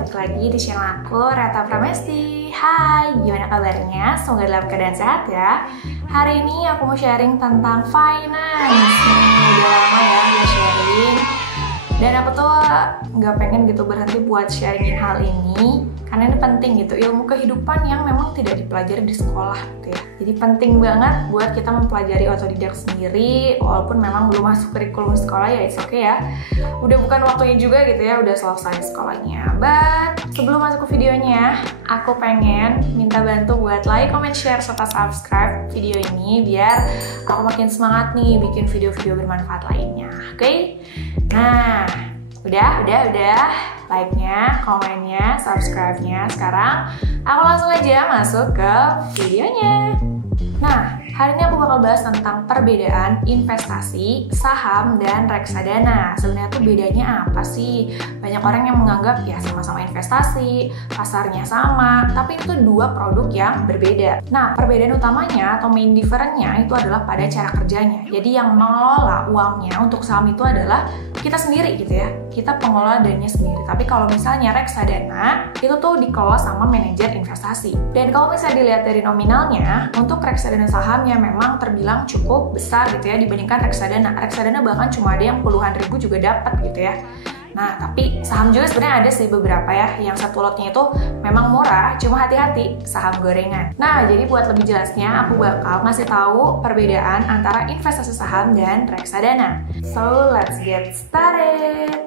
balik lagi di channel aku, Rata Pramesti. Hai, gimana kabarnya? Semoga dalam keadaan sehat ya. Hari ini aku mau sharing tentang finance. Udah lama ya nggak sharing. Dan aku tuh nggak pengen gitu berhenti buat sharingin hal ini, karena ini penting gitu, ilmu kehidupan yang memang tidak dipelajari di sekolah gitu ya. Jadi penting banget buat kita mempelajari otodidak sendiri, walaupun memang belum masuk kurikulum sekolah ya, it's okay ya. Udah bukan waktunya juga gitu ya, udah selesai sekolahnya. But sebelum masuk ke videonya, aku pengen minta bantu buat like, comment, share, serta subscribe video ini biar aku makin semangat nih bikin video-video bermanfaat lainnya. Oke? Nah, udah like-nya, komennya, subscribe-nya. Sekarang aku langsung aja masuk ke videonya. Nah, hari ini aku bakal bahas tentang perbedaan investasi, saham, dan reksadana. Sebenarnya tuh bedanya apa sih? Banyak orang yang menganggap ya sama-sama investasi, pasarnya sama, tapi itu dua produk yang berbeda. Nah, perbedaan utamanya atau main difference-nya itu adalah pada cara kerjanya. Jadi yang mengelola uangnya untuk saham itu adalah kita sendiri gitu ya. Kita pengelola dananya sendiri. Tapi kalau misalnya reksadana, itu tuh dikelola sama manajer investasi. Dan kalau misalnya dilihat dari nominalnya, untuk reksadana saham yang memang terbilang cukup besar gitu ya dibandingkan reksadana. Reksadana bahkan cuma ada yang puluhan ribu juga dapat gitu ya. Nah, tapi saham juga sebenarnya ada sih beberapa ya, yang satu lotnya itu memang murah, cuma hati-hati, saham gorengan. Nah, jadi buat lebih jelasnya, aku bakal ngasih tahu perbedaan antara investasi saham dan reksadana. So, let's get started!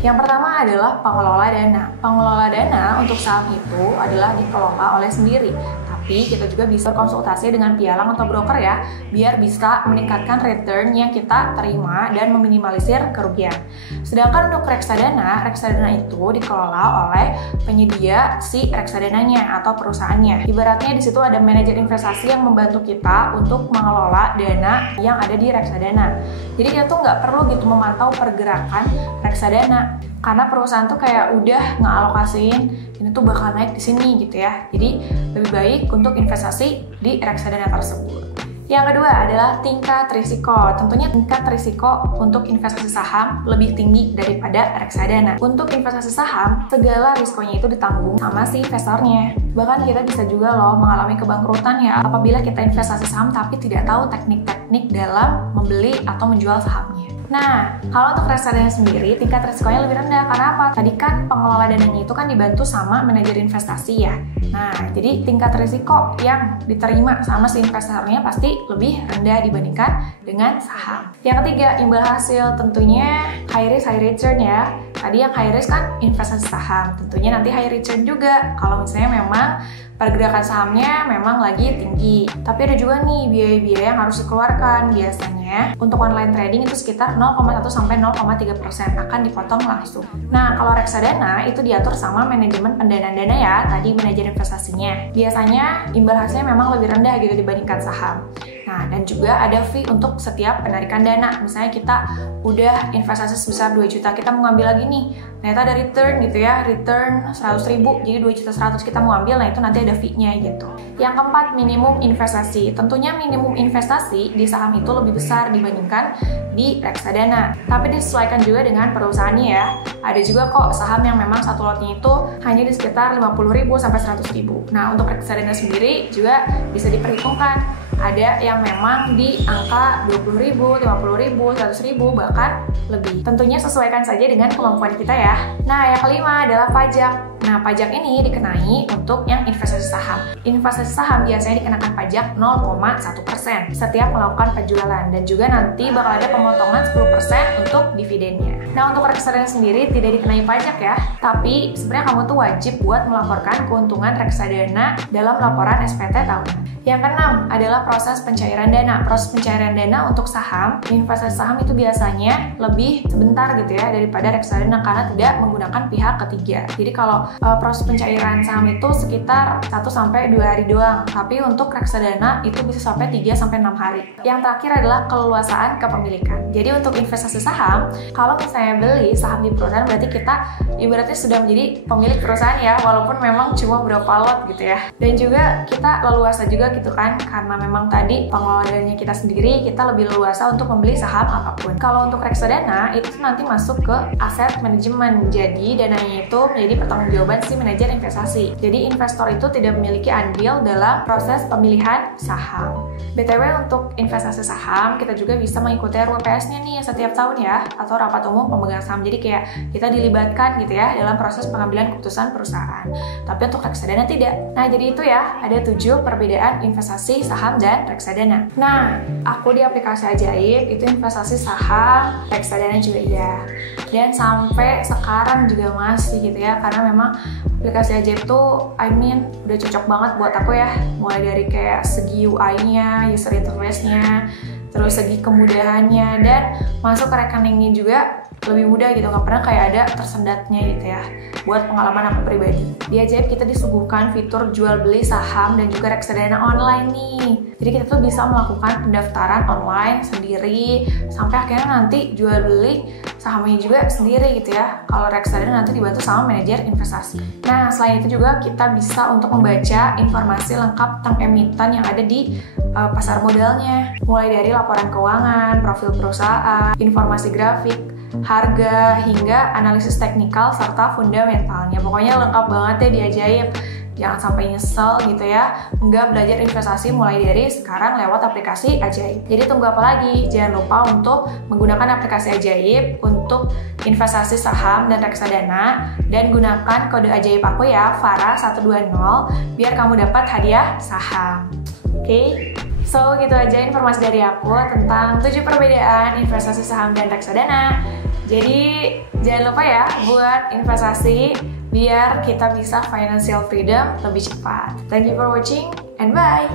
Yang pertama adalah pengelola dana. Pengelola dana untuk saham itu adalah dikelola oleh sendiri. Tapi kita juga bisa konsultasi dengan pialang atau broker ya, biar bisa meningkatkan return yang kita terima dan meminimalisir kerugian. Sedangkan untuk reksadana itu dikelola oleh penyedia si reksadananya atau perusahaannya. Ibaratnya di situ ada manajer investasi yang membantu kita untuk mengelola dana yang ada di reksadana. Jadi kita tuh nggak perlu gitu memantau pergerakan reksadana. Karena perusahaan tuh kayak udah ngealokasiin ini tuh bakal naik di sini gitu ya. Jadi lebih baik untuk investasi di reksadana tersebut. Yang kedua adalah tingkat risiko. Tentunya tingkat risiko untuk investasi saham lebih tinggi daripada reksadana. Untuk investasi saham, segala risikonya itu ditanggung sama si investornya. Bahkan kita bisa juga loh mengalami kebangkrutan ya apabila kita investasi saham tapi tidak tahu teknik-teknik dalam membeli atau menjual sahamnya. Nah, kalau untuk reksadana sendiri, tingkat risikonya lebih rendah. Karena apa? Tadi kan pengelola dananya itu kan dibantu sama manajer investasi ya. Nah, jadi tingkat risiko yang diterima sama si investornya pasti lebih rendah dibandingkan dengan saham. Yang ketiga, imbal hasil. Tentunya high risk, high return ya. Tadi yang high risk kan investasi saham. Tentunya nanti high return juga kalau misalnya memang pergerakan sahamnya memang lagi tinggi. Tapi ada juga nih biaya-biaya yang harus dikeluarkan. Biasanya untuk online trading itu sekitar 0,1 sampai 0,3% akan dipotong langsung. Nah, kalau reksadana itu diatur sama manajemen pendanaan dana ya, tadi manajer investasinya. Biasanya imbal hasilnya memang lebih rendah gitu dibandingkan saham. Nah, dan juga ada fee untuk setiap penarikan dana. Misalnya kita udah investasi sebesar 2 juta, kita mau ngambil lagi nih. Ternyata ada return gitu ya, return 100 ribu, jadi 2.100.000 kita mau ambil, nah itu nanti ada fee-nya gitu. Yang keempat, minimum investasi. Tentunya minimum investasi di saham itu lebih besar dibandingkan di reksadana. Tapi disesuaikan juga dengan perusahaannya ya. Ada juga kok saham yang memang satu lotnya itu hanya di sekitar 50.000 sampai 100.000. Nah, untuk reksadana sendiri juga bisa diperhitungkan. Ada yang memang di angka 20.000, 50.000, 100.000, bahkan lebih. Tentunya sesuaikan saja dengan kemampuan kita ya. Nah, yang kelima adalah pajak. Nah, pajak ini dikenai untuk yang investasi saham. Investasi saham biasanya dikenakan pajak 0,1% setiap melakukan penjualan. Dan juga nanti bakal ada pemotongan 10% untuk dividennya. Nah, untuk reksadana sendiri tidak dikenai pajak ya. Tapi sebenarnya kamu tuh wajib buat melaporkan keuntungan reksadana dalam laporan SPT tahunan. Yang keenam adalah proses pencairan dana. Proses pencairan dana untuk saham, investasi saham itu biasanya lebih sebentar gitu ya daripada reksadana karena tidak menggunakan pihak ketiga. Jadi kalau proses pencairan saham itu sekitar 1-2 hari doang. Tapi untuk reksadana itu bisa sampai 3-6 hari. Yang terakhir adalah keleluasaan kepemilikan. Jadi untuk investasi saham, kalau misalnya beli saham di perusahaan berarti kita ibaratnya sudah menjadi pemilik perusahaan ya, walaupun memang cuma berapa lot gitu ya. Dan juga kita leluasa juga juga gitu kan, karena memang tadi pengelolaannya kita sendiri, kita lebih leluasa untuk membeli saham apapun. Kalau untuk reksadana itu nanti masuk ke aset manajemen, jadi dananya itu menjadi pertanggungjawaban si manajer investasi. Jadi investor itu tidak memiliki andil dalam proses pemilihan saham. BTW untuk investasi saham kita juga bisa mengikuti RUPS-nya nih setiap tahun ya, atau rapat umum pemegang saham. Jadi kayak kita dilibatkan gitu ya dalam proses pengambilan keputusan perusahaan. Tapi untuk reksadana tidak. Nah, jadi itu ya, ada 7 perbedaan investasi saham dan reksadana. Nah, aku di aplikasi Ajaib itu investasi saham, reksadana juga iya. Dan sampai sekarang juga masih gitu ya, karena memang aplikasi Ajaib tuh udah cocok banget buat aku ya. Mulai dari kayak segi UI-nya, user interface-nya, terus segi kemudahannya, dan masuk ke rekeningnya juga lebih mudah gitu, nggak pernah kayak ada tersendatnya gitu ya. Buat pengalaman aku pribadi, di Ajaib kita disuguhkan fitur jual beli saham dan juga reksadana online nih. Jadi kita tuh bisa melakukan pendaftaran online sendiri, sampai akhirnya nanti jual beli sahamnya juga sendiri gitu ya. Kalau reksadana nanti dibantu sama manajer investasi. Nah, selain itu juga kita bisa untuk membaca informasi lengkap tentang emiten yang ada di pasar modalnya, mulai dari laporan keuangan, profil perusahaan, informasi grafik, harga, hingga analisis teknikal serta fundamentalnya. Pokoknya lengkap banget ya di Ajaib. Jangan sampai nyesel gitu ya, nggak belajar investasi mulai dari sekarang lewat aplikasi Ajaib. Jadi tunggu apa lagi? Jangan lupa untuk menggunakan aplikasi Ajaib untuk investasi saham dan reksadana, dan gunakan kode Ajaib aku ya, Farah120, biar kamu dapat hadiah saham. Oke? So, gitu aja informasi dari aku tentang 7 perbedaan investasi saham dan reksadana. Jadi, jangan lupa ya buat investasi biar kita bisa financial freedom lebih cepat. Thank you for watching and bye!